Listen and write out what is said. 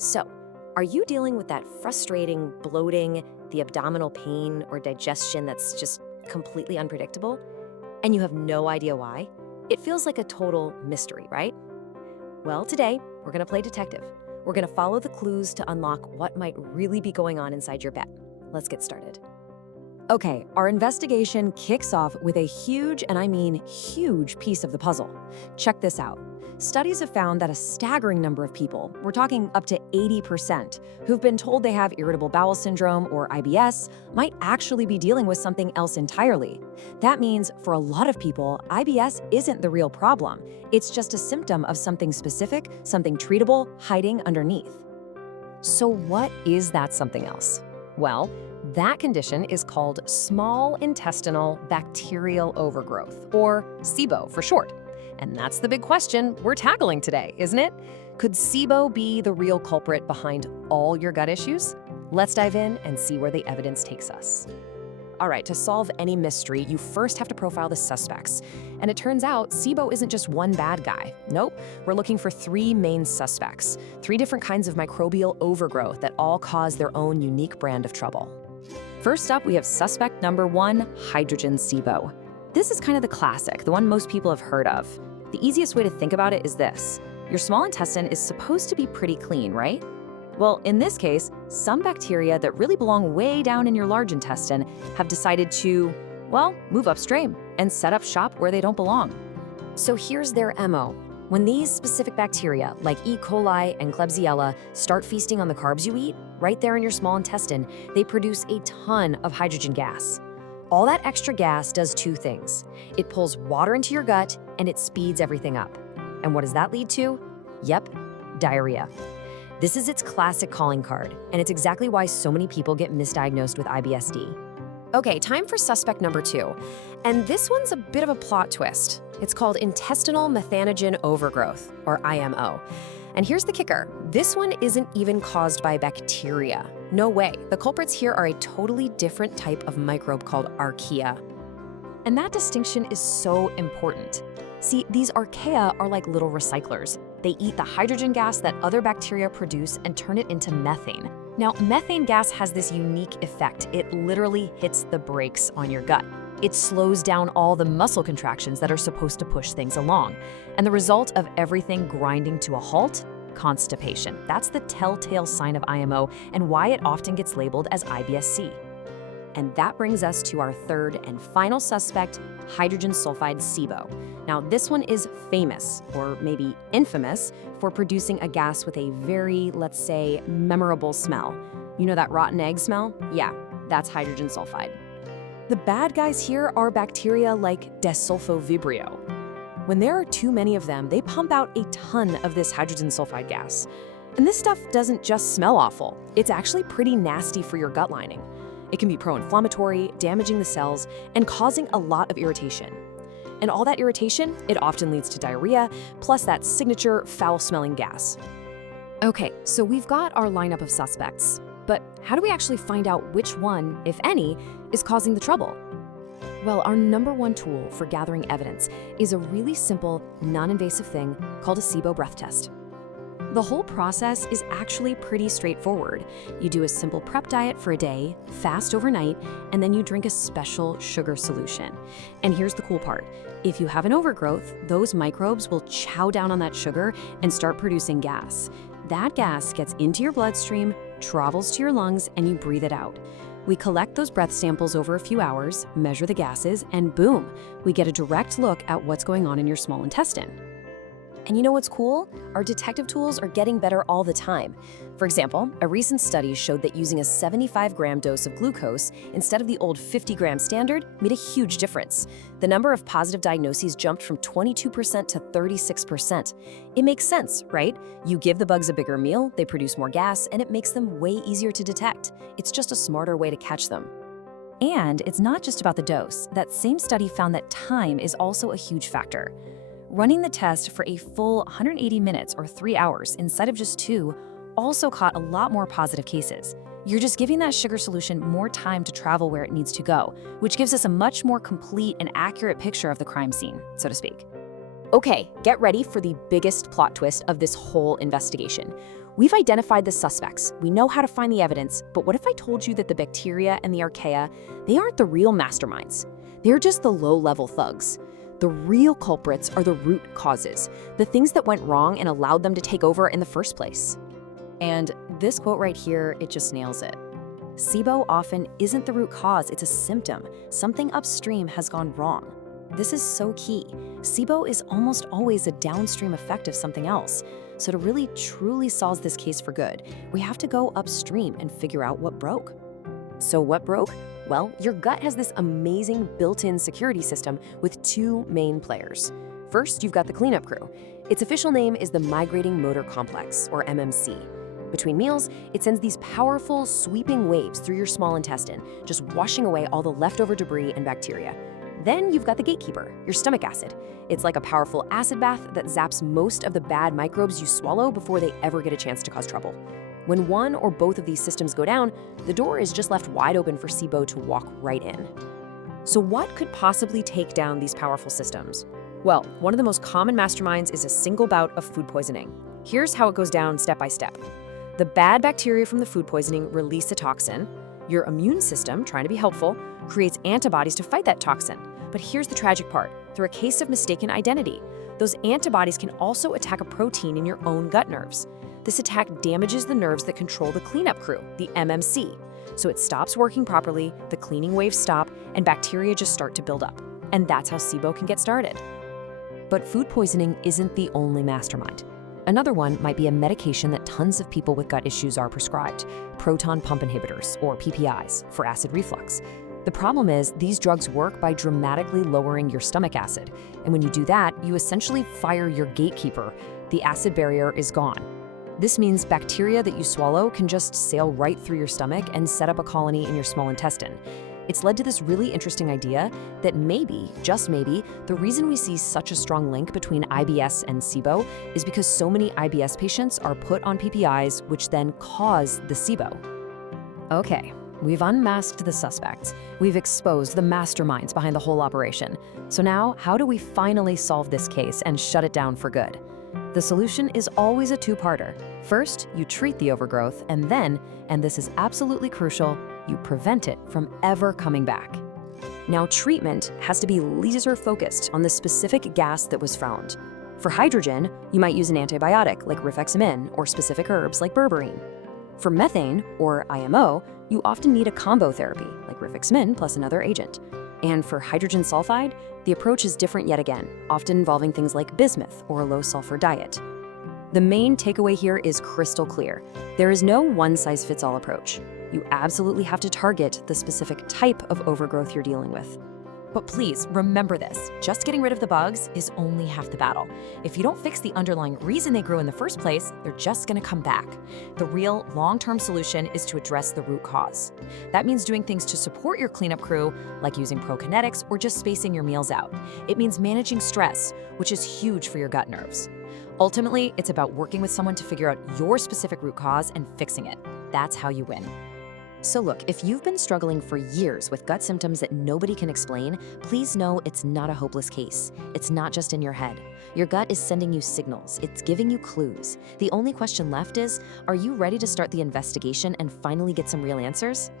So, are you dealing with that frustrating bloating, the abdominal pain, or digestion that's just completely unpredictable? And you have no idea why? It feels like a total mystery, right? Well, today, we're going to play detective. We're going to follow the clues to unlock what might really be going on inside your gut. Let's get started. Okay, our investigation kicks off with a huge, and I mean huge, piece of the puzzle. Check this out. Studies have found that a staggering number of people, we're talking up to 80%, who've been told they have Irritable Bowel Syndrome or IBS, might actually be dealing with something else entirely. That means, for a lot of people, IBS isn't the real problem. It's just a symptom of something specific, something treatable, hiding underneath. So what is that something else? Well, that condition is called Small Intestinal Bacterial Overgrowth, or SIBO for short. And that's the big question we're tackling today, isn't it? Could SIBO be the real culprit behind all your gut issues? Let's dive in and see where the evidence takes us. All right, to solve any mystery, you first have to profile the suspects. And it turns out SIBO isn't just one bad guy. Nope, we're looking for three main suspects, three different kinds of microbial overgrowth that all cause their own unique brand of trouble. First up, we have suspect number 1, hydrogen SIBO. This is kind of the classic, the one most people have heard of. The easiest way to think about it is this. Your small intestine is supposed to be pretty clean, right? Well, in this case, some bacteria that really belong way down in your large intestine have decided to, well, move upstream and set up shop where they don't belong. So here's their MO. When these specific bacteria, like E. coli and Klebsiella, start feasting on the carbs you eat, right there in your small intestine, they produce a ton of hydrogen gas. All that extra gas does two things. It pulls water into your gut, and it speeds everything up. And what does that lead to? Yep, diarrhea. This is its classic calling card, and it's exactly why so many people get misdiagnosed with IBS-D. Okay, time for suspect number 2. And this one's a bit of a plot twist. It's called Intestinal Methanogen Overgrowth, or IMO. And here's the kicker. This one isn't even caused by bacteria. No way. The culprits here are a totally different type of microbe called archaea. And that distinction is so important. See, these archaea are like little recyclers. They eat the hydrogen gas that other bacteria produce and turn it into methane. Now, methane gas has this unique effect. It literally hits the brakes on your gut. It slows down all the muscle contractions that are supposed to push things along. And the result of everything grinding to a halt? Constipation. That's the telltale sign of IMO and why it often gets labeled as IBS-C. And that brings us to our third and final suspect, hydrogen sulfide-SIBO. Now, this one is famous, or maybe infamous, for producing a gas with a very, let's say, memorable smell. You know that rotten egg smell? Yeah, that's hydrogen sulfide. The bad guys here are bacteria like Desulfovibrio. When there are too many of them, they pump out a ton of this hydrogen sulfide gas. And this stuff doesn't just smell awful, it's actually pretty nasty for your gut lining. It can be pro-inflammatory, damaging the cells, and causing a lot of irritation. And all that irritation, it often leads to diarrhea, plus that signature foul-smelling gas. Okay, so we've got our lineup of suspects. But how do we actually find out which one, if any, is causing the trouble? Well, our number one tool for gathering evidence is a really simple, non-invasive thing called a SIBO breath test. The whole process is actually pretty straightforward. You do a simple prep diet for a day, fast overnight, and then you drink a special sugar solution. And here's the cool part. If you have an overgrowth, those microbes will chow down on that sugar and start producing gas. That gas gets into your bloodstream, travels to your lungs, and you breathe it out. We collect those breath samples over a few hours, measure the gases, and boom, we get a direct look at what's going on in your small intestine. And you know what's cool? Our detective tools are getting better all the time. For example, a recent study showed that using a 75-gram dose of glucose instead of the old 50-gram standard made a huge difference. The number of positive diagnoses jumped from 22% to 36%. It makes sense, right? You give the bugs a bigger meal, they produce more gas, and it makes them way easier to detect. It's just a smarter way to catch them. And it's not just about the dose. That same study found that time is also a huge factor. Running the test for a full 180 minutes or 3 hours instead of just 2 also caught a lot more positive cases. You're just giving that sugar solution more time to travel where it needs to go, which gives us a much more complete and accurate picture of the crime scene, so to speak. Okay, get ready for the biggest plot twist of this whole investigation. We've identified the suspects, we know how to find the evidence, but what if I told you that the bacteria and the archaea, they aren't the real masterminds? They're just the low-level thugs. The real culprits are the root causes, the things that went wrong and allowed them to take over in the first place. And this quote right here, it just nails it. SIBO often isn't the root cause, it's a symptom. Something upstream has gone wrong. This is so key. SIBO is almost always a downstream effect of something else. So to really truly solve this case for good, we have to go upstream and figure out what broke. So what broke? Well, your gut has this amazing built-in security system with two main players. First, you've got the cleanup crew. Its official name is the Migrating Motor Complex, or MMC. Between meals, it sends these powerful, sweeping waves through your small intestine, just washing away all the leftover debris and bacteria. Then you've got the gatekeeper, your stomach acid. It's like a powerful acid bath that zaps most of the bad microbes you swallow before they ever get a chance to cause trouble. When one or both of these systems go down, the door is just left wide open for SIBO to walk right in. So what could possibly take down these powerful systems? Well, one of the most common masterminds is a single bout of food poisoning. Here's how it goes down step by step. The bad bacteria from the food poisoning release a toxin. Your immune system, trying to be helpful, creates antibodies to fight that toxin. But here's the tragic part. Through a case of mistaken identity, those antibodies can also attack a protein in your own gut nerves. This attack damages the nerves that control the cleanup crew, the MMC. So it stops working properly, the cleaning waves stop, and bacteria just start to build up. And that's how SIBO can get started. But food poisoning isn't the only mastermind. Another one might be a medication that tons of people with gut issues are prescribed, proton pump inhibitors, or PPIs, for acid reflux. The problem is these drugs work by dramatically lowering your stomach acid, and when you do that, you essentially fire your gatekeeper. The acid barrier is gone. This means bacteria that you swallow can just sail right through your stomach and set up a colony in your small intestine. It's led to this really interesting idea that maybe, just maybe, the reason we see such a strong link between IBS and SIBO is because so many IBS patients are put on PPIs, which then cause the SIBO. Okay, we've unmasked the suspects. We've exposed the masterminds behind the whole operation. So now, how do we finally solve this case and shut it down for good? The solution is always a two-parter. First, you treat the overgrowth, and then, and this is absolutely crucial, you prevent it from ever coming back. Now, treatment has to be laser-focused on the specific gas that was found. For hydrogen, you might use an antibiotic like rifaximin or specific herbs like berberine. For methane, or IMO, you often need a combo therapy like rifaximin plus another agent. And for hydrogen sulfide, the approach is different yet again, often involving things like bismuth or a low-sulfur diet. The main takeaway here is crystal clear. There is no one-size-fits-all approach. You absolutely have to target the specific type of overgrowth you're dealing with. But please, remember this. Just getting rid of the bugs is only half the battle. If you don't fix the underlying reason they grew in the first place, they're just gonna come back. The real long-term solution is to address the root cause. That means doing things to support your cleanup crew, like using prokinetics or just spacing your meals out. It means managing stress, which is huge for your gut nerves. Ultimately, it's about working with someone to figure out your specific root cause and fixing it. That's how you win. So look, if you've been struggling for years with gut symptoms that nobody can explain, please know it's not a hopeless case. It's not just in your head. Your gut is sending you signals. It's giving you clues. The only question left is, are you ready to start the investigation and finally get some real answers?